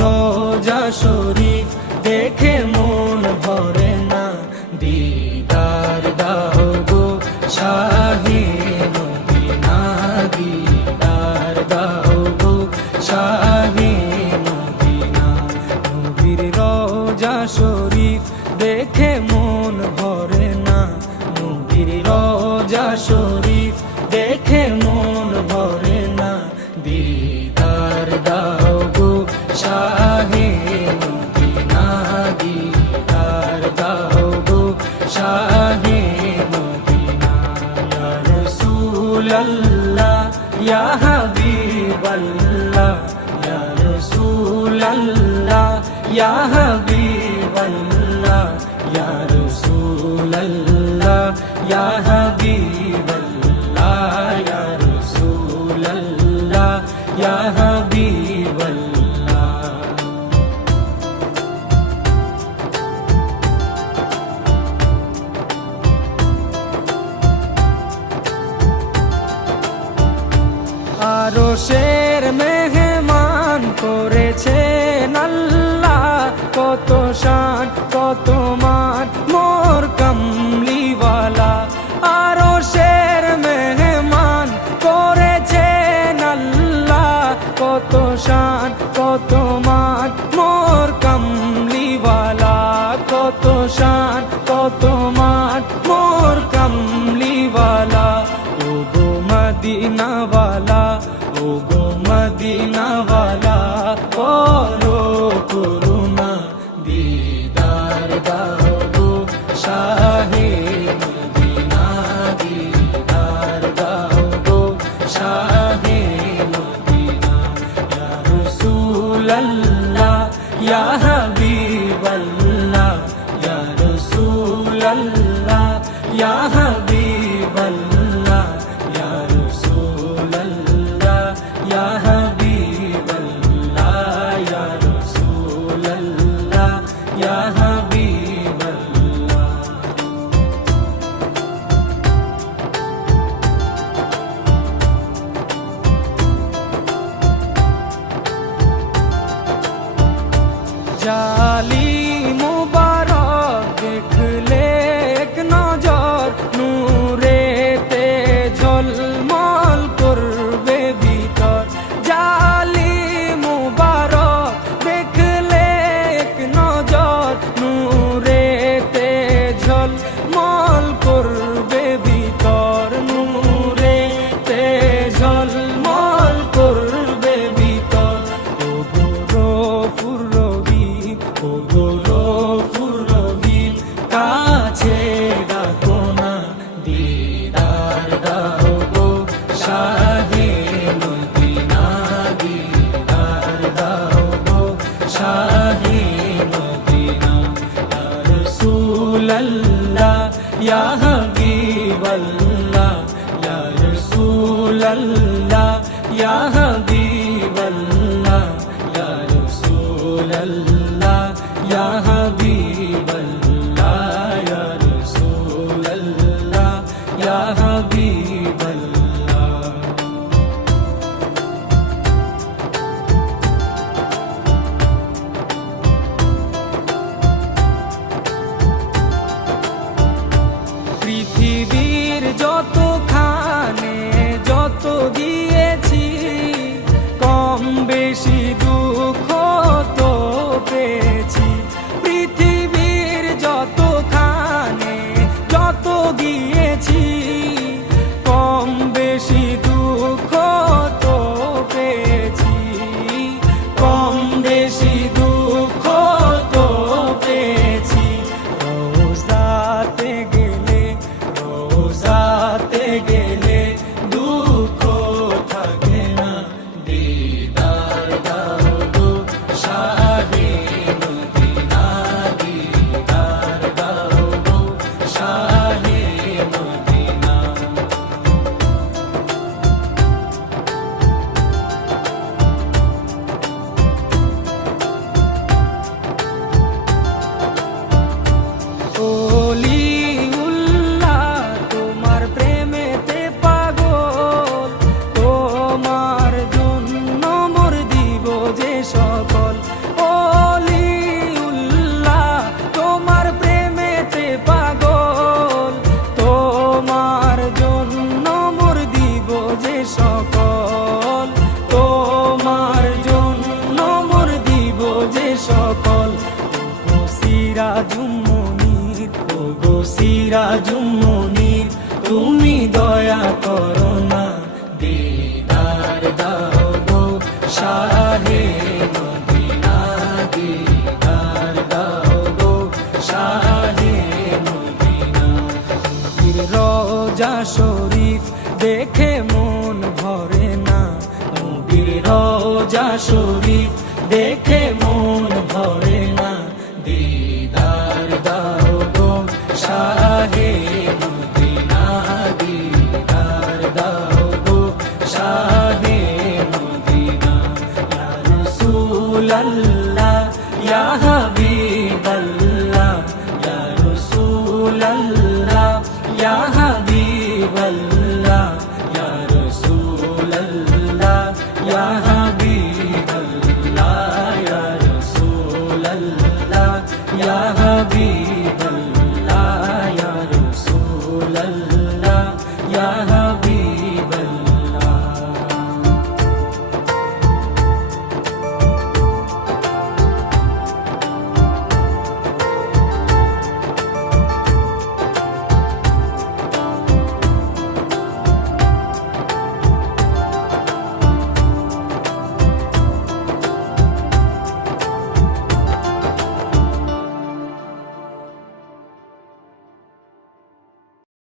রোজা শরীফ দেখে মন ভরে না, দিদার দাও গো শাহে মদিনা, দিদার দাও গো শাহে মদিনা। নবীর রোজা শরীফ দেখে মন ভরে না, নবীর রোজা শরীফ দেখে মন ভরে না, দিদার দাও গো শাহে মদিনা, দিদার দাও গো শাহে মদিনা। ইয়া রাসূলাল্লাহ ইয়া হাবিবাল্লাহ, ইয়া রাসূলাল্লাহ ইয়া হাবিবাল্লাহ, ইয়া রাসূলাল্লাহ ইয়া হাবিবাল্লাহ, ইয়া রাসূলাল্লাহ ইয়া হাবিবাল্লাহ। আরশের মেহমান করেছেন আল্লাহ, কত শান কত মান মোর কামলিওয়ালা। আরশের মেহমান করেছেন আল্লাহ, কত শান কত মান মোর কামলিওয়ালা, কত শান কত মান মোর কামলিওয়ালা। ও গো মদিনাওয়ালা, ও গো মদিনাওয়ালা, করো করুণা, দিদার দাও গো শাহে মদিনা, দিদার দাও গো শাহে মদিনা। ইয়া রাসূলাল্লাহ ইয়া হাবিবাল্লাহ, ইয়া রাসূলাল্লাহ ইয়া হাবিবাল্লাহ, ইয়া রাসূলাল্লাহ ইয়া হাবিবাল্লাহ, ইয়া রাসূলাল্লাহ ইয়া হাবিবাল্লাহ। জালি মুবারক দেখলে এক নজর, নূরেতে ঝলমল করবে ভিতর। জালি মুবারক দেখলে এক নজর, নূরেতে ঝলমল করবে ভিতর, নূরেতে ঝলমল করবে ভিতর। ও গো গফুর রহিম, ও গো গফুর রহিম, কাছে ডাকো না, দিদার দাও গো শাহে মদিনা, দিদার দাও গো শাহে মদিনা। ইয়া রাসূলাল্লাহ ইয়া হাবিবাল্লাহ, ইয়া রাসূলাল্লাহ ইয়া হাবিবাল্লাহ, ইয়া রাসূলাল্লাহ ইয়া হাবিবাল্লাহ, ইয়া রাসূলাল্লাহ ইয়া হাবিবাল্লাহ। পৃথিবীর যতখানে যত দিয়েছি, কম বেশি দুঃখ তো পেয়েছি। পৃথিবীর যতখানে যত গিয়েছি, কম বেশি দুঃখ তো পেয়েছি, কম বেশি দুঃখ তো পেয়েছি। রোজাতে গেলে, রোজাতে গেলে দুঃখ থাকে না, দিদার দাও গো শাহে মদিনা, দিদার দাও গো শাহে মদিনা। ওলিউল্লাহ তোমার প্রেমেতে পাগল, তোমার জন্য মোর দিব যে সকল। সকল ওগো সিরাজুম মুনির, ওগো সিরাজুম মুনির, তুমি দয়া করো না, দিদার দাও গো শাহে মদিনা, দিদার দাও গো শাহে মদিনা। নবীর রওজা শরীফ দেখে মন ভরে না, নবীর রওজা শরীফ দেখে মন ভরে না, দিদার দাও গো শাহে মদিনা, দিদার দাও গো শাহে মদিনা। ইয়া রাসূলাল্লাহ ইয়া হাবিব